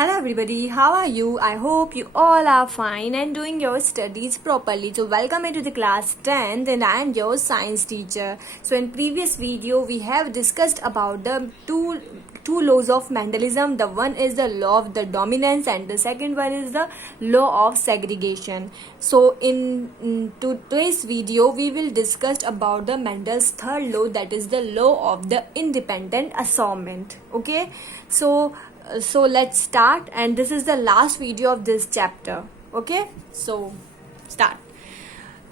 Hello everybody, how are you? I hope you all are fine and doing your studies properly. So welcome into the class 10th and I am your science teacher. So in previous video we have discussed about the two laws of Mendelism. The one is the law of the dominance and the second one is the law of segregation. So in today's video we will discuss about the Mendel's third law, that is the law of the independent assortment. Okay, so let's start, and this is the last video of this chapter. Okay, so start.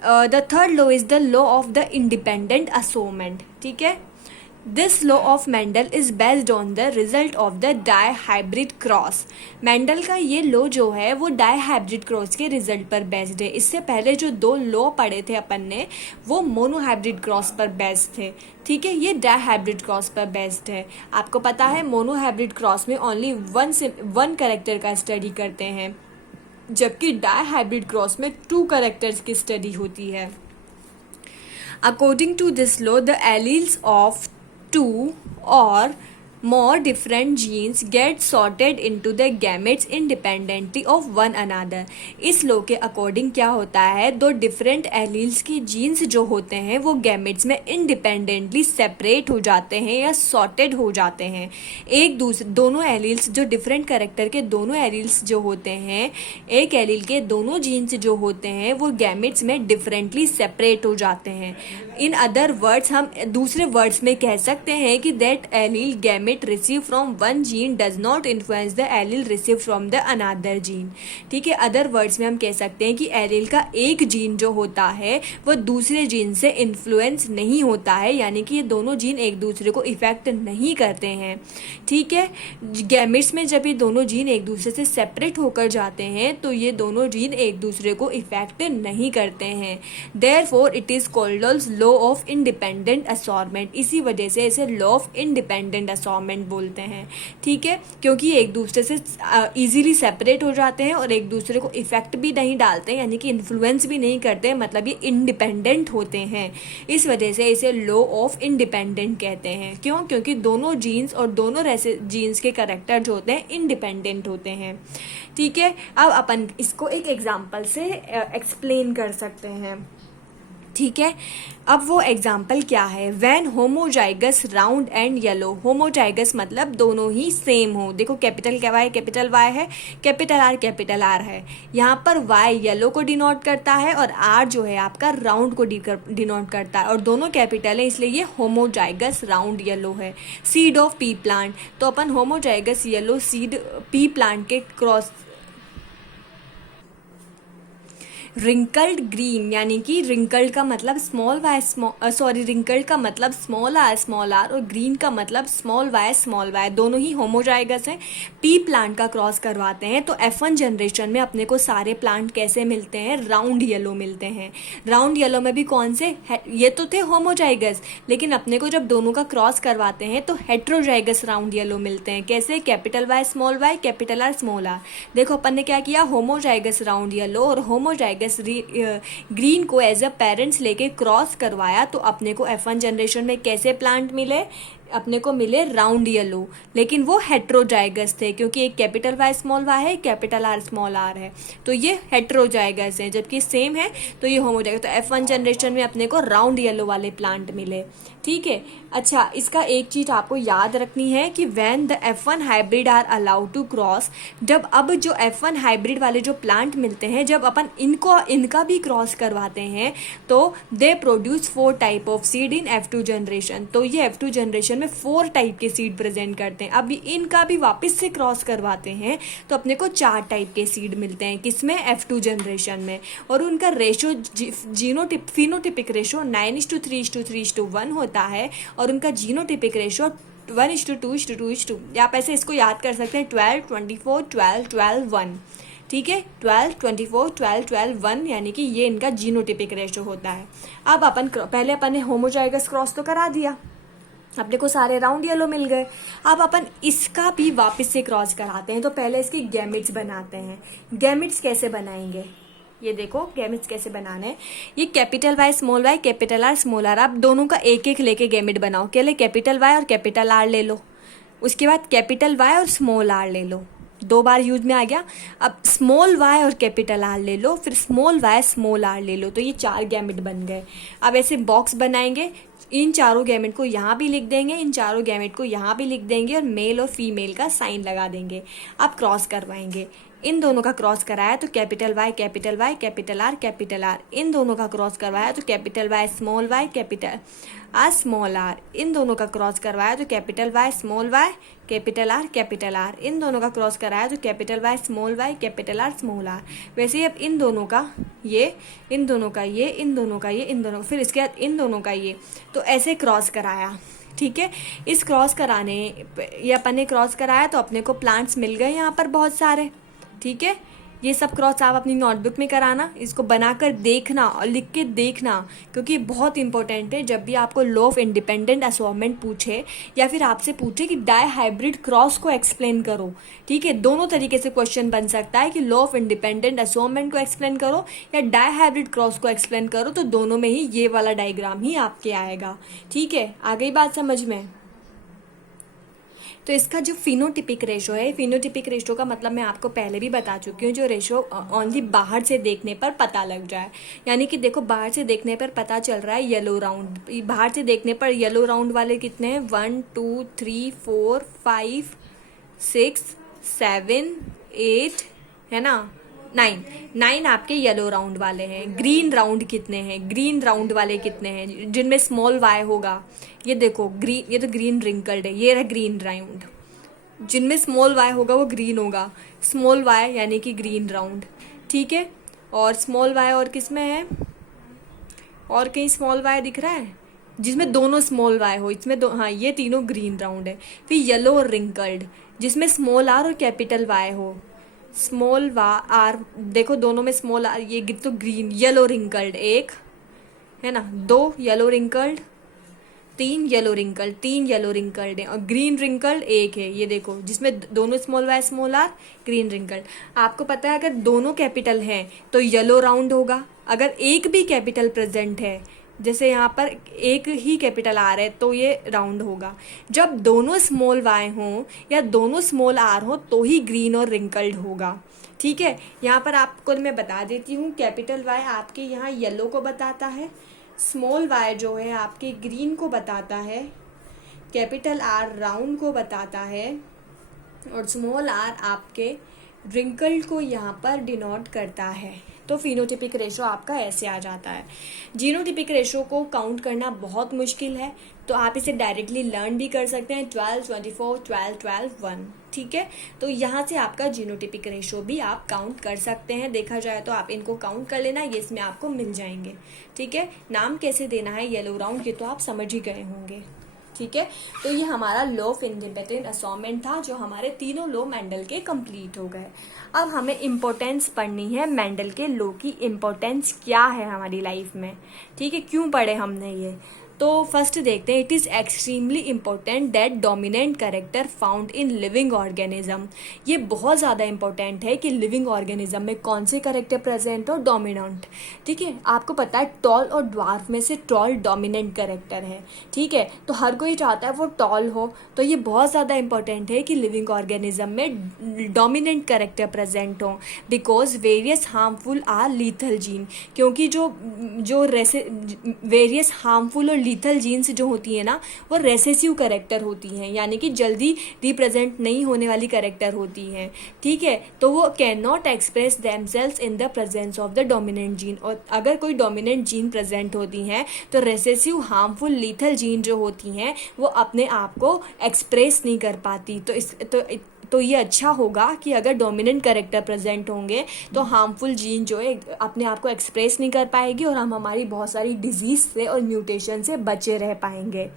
The third law is the law of the independent assortment. ठीक है, this law of Mendel is based on the result of the dihybrid cross. Mendel का ये law जो है वो dihybrid cross के result पर based है. इससे पहले जो दो लॉ पढ़े थे अपन ने वो मोनोहाइब्रिड क्रॉस पर बेस्ड थे. ठीक है, ये डाईहाइब्रिड क्रॉस पर बेस्ड है. आपको पता है मोनोहाइब्रिड क्रॉस में ओनली वन कैरेक्टर का स्टडी करते हैं, जबकि डाईहाइब्रिड क्रॉस में 2 कैरेक्टर्स की स्टडी होती है. According to this law, the alleles of 2 or more different genes get sorted into the gametes independently of one another. इस लॉ के अकॉर्डिंग क्या होता है, 2 डिफरेंट एलील्स के जीन्स जो होते हैं वो गैमेट्स में इंडिपेंडेंटली सेपरेट हो जाते हैं या सॉर्टेड हो जाते हैं. एक दूसरे दोनों एलील्स जो डिफरेंट कैरेक्टर के दोनों एलील्स जो होते हैं, एक एलील के दोनों जीन्स जो होते हैं वो गैमेट्स में डिफरेंटली सेपरेट हो जाते हैं. इन अदर वर्ड्स, हम दूसरे वर्ड्स में कह सकते हैं कि that allele gamete receive from one gene does not influence the allele received from the another gene. ठीक है, अदर वर्ड्स में हम कह सकते हैं कि एलील का एक जीन जो होता है वो दूसरे जीन से इन्फ्लुएंस नहीं होता है, यानी कि ये दोनों जीन एक दूसरे को इफेक्ट नहीं करते हैं. ठीक है, गैमेट्स में जब ये दोनों जीन एक दूसरे से सेपरेट होकर जाते हैं तो ये दोनों जीन एक दूसरे को इफेक्ट नहीं करते हैं. Therefore it is called law of independent assortment. इसी वजह से इसे लॉ ऑफ इंडिपेंडेंट असॉर्टमेंट बोलते हैं. ठीक है, क्योंकि एक दूसरे से इजीली सेपरेट हो जाते हैं और एक दूसरे को इफेक्ट भी नहीं डालते, यानी कि इन्फ्लुएंस भी नहीं करते, मतलब ये इंडिपेंडेंट होते हैं. इस वजह से इसे लॉ ऑफ इंडिपेंडेंट कहते हैं. क्यों? क्योंकि दोनों जीन्स और दोनों जीन्स के कैरेक्टर जो होते हैं इंडिपेंडेंट होते हैं. ठीक है, अब अपन इसको एक एग्जाम्पल से एक्सप्लेन कर सकते हैं. ठीक है, अब वो एग्जाम्पल क्या है, when homozygous round and yellow. Homozygous मतलब दोनों ही सेम हो. देखो कैपिटल क्या वाई कैपिटल वाई है, कैपिटल आर है. यहाँ पर वाई येलो को डिनोट करता है और आर जो है आपका राउंड को डिनोट करता है, और दोनों कैपिटल है इसलिए ये होमोजाइगस राउंड येलो है. सीड ऑफ पी प्लांट, तो अपन homozygous yellow seed pea plant के क्रॉस रिंकल्ड ग्रीन, यानी कि रिंकल्ड का मतलब रिंकल्ड का मतलब स्मॉल आर और ग्रीन का मतलब स्मॉल वाई, दोनों ही होमोजाइगस हैं. पी प्लांट का क्रॉस करवाते हैं तो F1 जनरेशन में अपने को सारे प्लांट कैसे मिलते हैं, राउंड येलो मिलते हैं. राउंड येलो में भी कौन से, ये तो थे होमोजाइगस, लेकिन अपने को जब दोनों का क्रॉस करवाते हैं तो हेट्रोजाइगस राउंड येलो मिलते हैं. कैसे, capital Y capital R small R. देखो अपन ने क्या किया, होमोजाइगस राउंड येलो और होमोजाइगस ग्रीन को एज अ पेरेंट्स लेके क्रॉस करवाया, तो अपने को F1 जनरेशन में कैसे प्लांट मिले, अपने को मिले राउंड येलो, लेकिन वो हेट्रोजाइगस थे क्योंकि एक कैपिटल वाई स्मॉल वाई है, कैपिटल आर स्मॉल आर है, तो ये हेट्रोजाइगस है. जबकि सेम है तो ये होमोजाइगस. तो F1 जनरेशन में अपने को राउंड येलो वाले प्लांट मिले. ठीक है, अच्छा इसका एक चीज आपको याद रखनी है कि when the F1 hybrid are allowed to cross, जब अब जो F1 हाइब्रिड वाले जो प्लांट मिलते हैं, जब अपन इनका भी क्रॉस करवाते हैं तो they produce 4 type of seed in F2 generation. तो ये F2 जनरेशन में 4 टाइप के सीड प्रेजेंट करते हैं. अब इनका भी वापस से क्रॉस करवाते हैं तो अपने को 4 टाइप के सीड मिलते हैं. किसमें, F2 जनरेशन में. और उनका रेशो फिनोटिपिक रेशो 9:3:3:1 होता है और उनका जीनोटिपिक रेशो 1:2:2:2. आप ऐसे इसको याद कर सकते हैं 12 24 12 12 1. ठीक है, 12 24 12 12 1, यानी कि ये इनका जीनोटिपिक रेशो होता है. अब पहले अपन ने होमोजाइगस क्रॉस तो करा दिया, अपने को सारे राउंड येलो मिल गए. अब अपन इसका भी वापस से क्रॉस कराते हैं, तो पहले इसकी गैमेट्स बनाते हैं. गैमेट्स कैसे बनाएंगे, ये देखो गैमेट्स कैसे बनाने हैं. ये capital Y capital R small R, आप दोनों का एक एक लेके गैमेट बनाओ. पहले कैपिटल वाई और कैपिटल आर ले लो, उसके बाद कैपिटल वाई और स्मॉल आर ले लो. 2 बार यूज में आ गया। अब स्मॉल वाई और कैपिटल आर ले लो, फिर स्मॉल वाई स्मॉल आर ले लो, तो ये 4 गैमेट बन गए। अब ऐसे बॉक्स बनाएंगे, इन चारों गैमेट को यहाँ भी लिख देंगे, इन चारों गैमेट को यहाँ भी लिख देंगे और मेल और फीमेल का साइन लगा देंगे। अब क्रॉस करवाएंगे, इन दोनों का क्रॉस कराया तो कैपिटल वाई कैपिटल आर, इन दोनों का क्रॉस करवाया तो capital Y capital small R, इन दोनों का क्रॉस करवाया तो कैपिटल वाई कैपिटल आर, इन दोनों का क्रॉस कराया तो capital Y capital R small R. वैसे ही अब इन दोनों का ये, इन दोनों का ये, इन दोनों का ये, इन दोनों, फिर इसके बाद इन दोनों का ये, तो ऐसे क्रॉस कराया। ठीक है, इस क्रॉस कराने ये अपन ने क्रॉस कराया तो अपने को प्लांट्स मिल गए यहाँ पर बहुत सारे। ठीक है, ये सब क्रॉस आप अपनी नोटबुक में कराना, इसको बनाकर देखना और लिख के देखना, क्योंकि बहुत इंपॉर्टेंट है। जब भी आपको लॉ ऑफ इंडिपेंडेंट असॉर्टमेंट पूछे या फिर आपसे पूछे कि डाई हाइब्रिड क्रॉस को एक्सप्लेन करो, ठीक है, दोनों तरीके से क्वेश्चन बन सकता है कि लॉ ऑफ इंडिपेंडेंट असॉर्टमेंट को एक्सप्लेन करो या डाई हाइब्रिड क्रॉस को एक्सप्लेन करो, तो दोनों में ही ये वाला डायग्राम ही आपके आएगा। ठीक है, आ गई बात समझ में। तो इसका जो फिनोटिपिक रेशो है, फिनोटिपिक रेशो का मतलब मैं आपको पहले भी बता चुकी हूँ, जो रेशो ओनली बाहर से देखने पर पता लग जाए। यानी कि देखो, बाहर से देखने पर पता चल रहा है येलो राउंड, बाहर से देखने पर येलो राउंड वाले कितने हैं, 1 2 3 4 5 6 7 8 है ना, 9 आपके येलो राउंड वाले हैं। ग्रीन राउंड कितने हैं, ग्रीन राउंड वाले कितने हैं जिनमें स्मॉल वाई होगा, ये देखो ग्रीन, ये तो ग्रीन रिंकल्ड है, ये रहा ग्रीन राउंड, जिनमें स्मॉल वाई होगा वो ग्रीन होगा, स्मॉल वाई यानी कि ग्रीन राउंड। ठीक है, और स्मॉल वाई और किस में है, और कहीं स्मॉल वाई दिख रहा है जिसमें दोनों स्मॉल वाई हो, इसमें हाँ ये तीनों ग्रीन राउंड है। फिर येलो और रिंकल्ड जिसमें स्मॉल आर और कैपिटल वाई हो, स्मॉल आर देखो दोनों में स्मॉल आर, ये तो ग्रीन, येलो रिंकल्ड एक है ना, 2 येलो रिंकल्ड, 3 येलो रिंकल्ड है, और ग्रीन रिंकल्ड एक है, ये देखो जिसमें दोनों small Y small R, green wrinkled. आपको पता है अगर दोनों कैपिटल हैं तो येलो राउंड होगा, अगर एक भी कैपिटल प्रेजेंट है, जैसे यहाँ पर एक ही कैपिटल आर है, तो ये राउंड होगा। जब दोनों स्मॉल वाई हों या दोनों स्मॉल आर हो तो ही ग्रीन और रिंकल्ड होगा। ठीक है, यहाँ पर आपको मैं बता देती हूँ, कैपिटल वाई आपके यहाँ येलो को बताता है, स्मॉल वाई जो है आपके ग्रीन को बताता है, कैपिटल आर राउंड को बताता है, और स्मॉल आर आपके रिंकल्ड को यहाँ पर डिनोट करता है। तो फिनोटिपिक रेशो आपका ऐसे आ जाता है। जीनोटिपिक रेशो को काउंट करना बहुत मुश्किल है, तो आप इसे डायरेक्टली लर्न भी कर सकते हैं, 12 24 12 12 1। ठीक है, तो यहाँ से आपका जीनोटिपिक रेशो भी आप काउंट कर सकते हैं। देखा जाए तो आप इनको काउंट कर लेना, ये इसमें आपको मिल जाएंगे। ठीक है, नाम कैसे देना है येलो राउंड के तो आप समझ ही गए होंगे। ठीक है, तो ये हमारा लॉ ऑफ इंडिपेंडेंट असॉर्टमेंट था, जो हमारे तीनों लॉ मेंडल के कंप्लीट हो गए। अब हमें इम्पोर्टेंस पढ़नी है, मेंडल के लॉ की इम्पोर्टेंस क्या है हमारी लाइफ में। ठीक है, क्यों पढ़े हमने ये, तो फर्स्ट देखते हैं। It is extremely important that dominant character found in living organism. ये बहुत ज़्यादा इंपॉर्टेंट है कि लिविंग ऑर्गेनिज्म में कौन से कैरेक्टर प्रेजेंट हो, डोमिनेंट। ठीक है, आपको पता है टॉल और ड्वार्फ में से टॉल डोमिनेंट कैरेक्टर है। ठीक है, तो हर कोई चाहता है वो टॉल हो, तो ये बहुत ज़्यादा इंपॉर्टेंट है कि लिविंग ऑर्गेनिज्म में डोमिनेंट कैरेक्टर प्रेजेंट हो, because various harmful or lethal gene. क्योंकि जो वेरियस हार्मफुल और लीथल जीन्स जो होती है ना, वो रेसेसिव कैरेक्टर होती हैं, यानी कि जल्दी रिप्रेजेंट नहीं होने वाली कैरेक्टर होती हैं। ठीक है, तो वो can not express themselves in the presence of the dominant gene. और अगर कोई डोमिनेंट जीन प्रेजेंट होती हैं तो रेसेसिव हार्मफुल लीथल जीन जो होती हैं वो अपने आप को एक्सप्रेस नहीं कर पाती। तो ये अच्छा होगा कि अगर डोमिनेंट कैरेक्टर प्रेजेंट होंगे तो हार्मफुल जीन जो है अपने आप को एक्सप्रेस नहीं कर पाएगी और हम हमारी बहुत सारी डिजीज से और म्यूटेशन से बचे रह पाएंगे।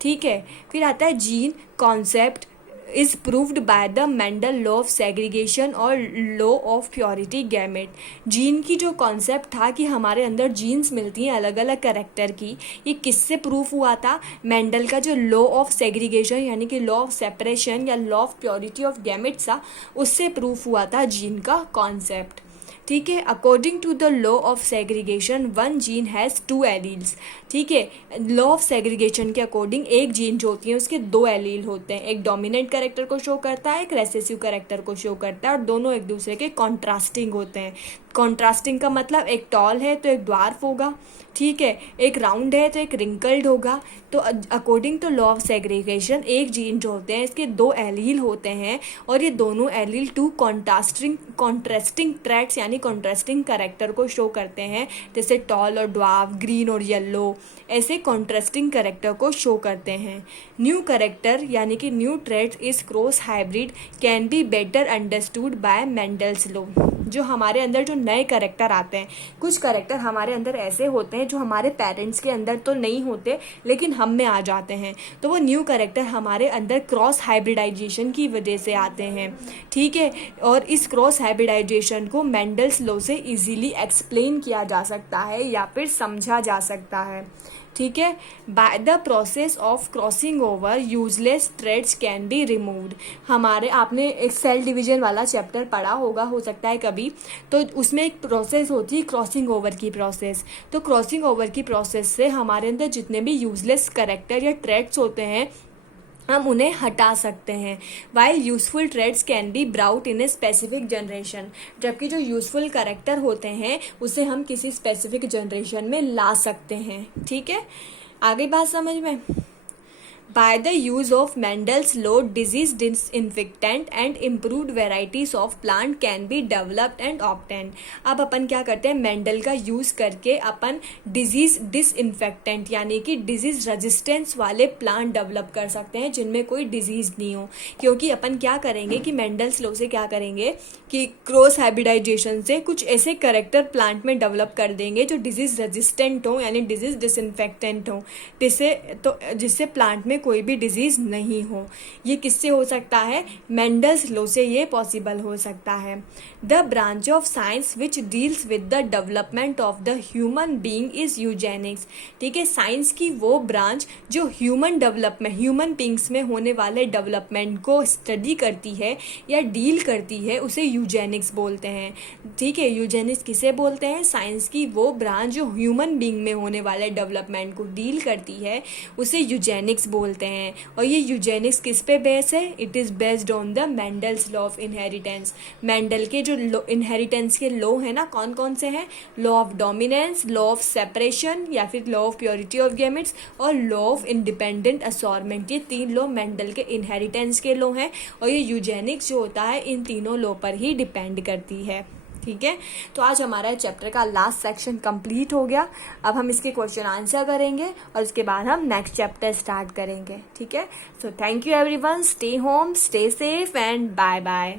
ठीक है, फिर आता है gene concept is proved by the Mendel law of segregation और law of purity gamete. Gene की जो कॉन्सेप्ट था कि हमारे अंदर जीन्स मिलती हैं अलग अलग कैरेक्टर की, ये किससे प्रूफ हुआ था, मेंडल का जो लॉ ऑफ सेग्रीगेशन यानी कि लॉ ऑफ सेपरेशन या law of purity of gametes था, उससे प्रूफ हुआ था जीन का कॉन्सेप्ट। ठीक है। According to the law of segregation one gene has 2 alleles. ठीक है, लॉ ऑफ सेग्रीगेशन के अकॉर्डिंग एक जीन जो होती है उसके 2 एलील होते हैं, एक डोमिनेंट कैरेक्टर को शो करता है, एक रेसेसिव कैरेक्टर को शो करता है, और दोनों एक दूसरे के कॉन्ट्रास्टिंग होते हैं। कॉन्ट्रास्टिंग का मतलब एक टॉल है तो एक ड्वार्फ होगा, ठीक है, एक राउंड है तो एक रिंकल्ड होगा। तो according to law of segregation एक जीन जो होते हैं इसके 2 एलील होते हैं, और ये दोनों एलील 2 कॉन्ट्रास्टिंग ट्रैट्स यानी कॉन्ट्रास्टिंग कैरेक्टर को शो करते हैं, जैसे टॉल और ड्वार्फ, ग्रीन और येलो, ऐसे कॉन्ट्रास्टिंग कैरेक्टर को शो करते हैं। न्यू कैरेक्टर यानी कि new traits is cross hybrid can be better understood by Mendel's law. जो हमारे अंदर जो नए कैरेक्टर आते हैं, कुछ कैरेक्टर हमारे अंदर ऐसे होते हैं जो हमारे पेरेंट्स के अंदर तो नहीं होते लेकिन हम में आ जाते हैं, तो वो न्यू कैरेक्टर हमारे अंदर क्रॉस हाइब्रिडाइजेशन की वजह से आते हैं। ठीक है, और इस क्रॉस हाइब्रिडाइजेशन को मेंडल्स लॉ से इजीली एक्सप्लेन किया जा सकता है या फिर समझा जा सकता है। ठीक है, by the process of crossing over useless traits can be removed. हमारे आपने एक सेल डिवीजन वाला चैप्टर पढ़ा होगा, हो सकता है कभी, तो उसमें एक प्रोसेस होती है क्रॉसिंग ओवर की प्रोसेस। तो क्रॉसिंग ओवर की प्रोसेस से हमारे अंदर जितने भी यूजलेस कैरेक्टर या ट्रेड्स होते हैं हम उन्हें हटा सकते हैं। While useful traits can be brought in a specific generation, जबकि जो यूजफुल कैरेक्टर होते हैं उसे हम किसी स्पेसिफिक जनरेशन में ला सकते हैं। ठीक है, आगे बात समझ में। By the use of Mendel's law, disease disinfectant and improved varieties of plant can be developed and obtained। अब अपन क्या करते हैं, मेंडल का यूज करके अपन डिजीज डिसइंफेक्टेंट यानी कि डिजीज रेजिस्टेंस वाले प्लांट डेवलप कर सकते हैं जिनमें कोई डिजीज नहीं हो। क्योंकि अपन क्या करेंगे कि मेंडल्स लॉ से क्या करेंगे कि क्रॉस हाइब्रिडाइजेशन से कुछ ऐसे करेक्टर प्लांट में डेवलप कर देंगे जो डिजीज रेजिस्टेंट हो यानी डिजीज डिसइंफेक्टेंट हो, जिससे प्लांट में कोई भी डिजीज नहीं हो। ये किससे हो सकता है, मेंडल्स लॉ से ये पॉसिबल हो सकता है। The branch of science which deals with the development of the human being is Eugenix. ठीक है, साइंस की वो ब्रांच जो ह्यूमन बीइंग्स में होने वाले डेवलपमेंट को स्टडी करती है या डील करती है उसे यूजेनिक्स बोलते हैं। ठीक है, यूजेनिक्स किसे बोलते हैं, साइंस की वो ब्रांच जो ह्यूमन बीइंग में होने वाले डेवलपमेंट को डील करती है उसे यूजेनिक्स बोलते हैं। और ये यूजेनिक्स किस पे बेस है, it is based on the Mendel's law of inheritance. Mendel के जो इनहेरिटेंस के लॉ है ना, कौन कौन से हैं, law of dominance, law of separation या फिर law of purity of gametes और लॉ ऑफ इंडिपेंडेंट असॉर्टमेंट। ये 3 लॉ मेंडल के इनहेरिटेंस के लॉ हैं और ये यूजेनिक्स जो होता है इन तीनों लॉ पर ही डिपेंड करती है। ठीक है, तो आज हमारा चैप्टर का लास्ट सेक्शन कंप्लीट हो गया। अब हम इसके क्वेश्चन आंसर करेंगे और उसके बाद हम नेक्स्ट चैप्टर स्टार्ट करेंगे। ठीक है, so thank you everyone, stay home, stay safe and bye bye.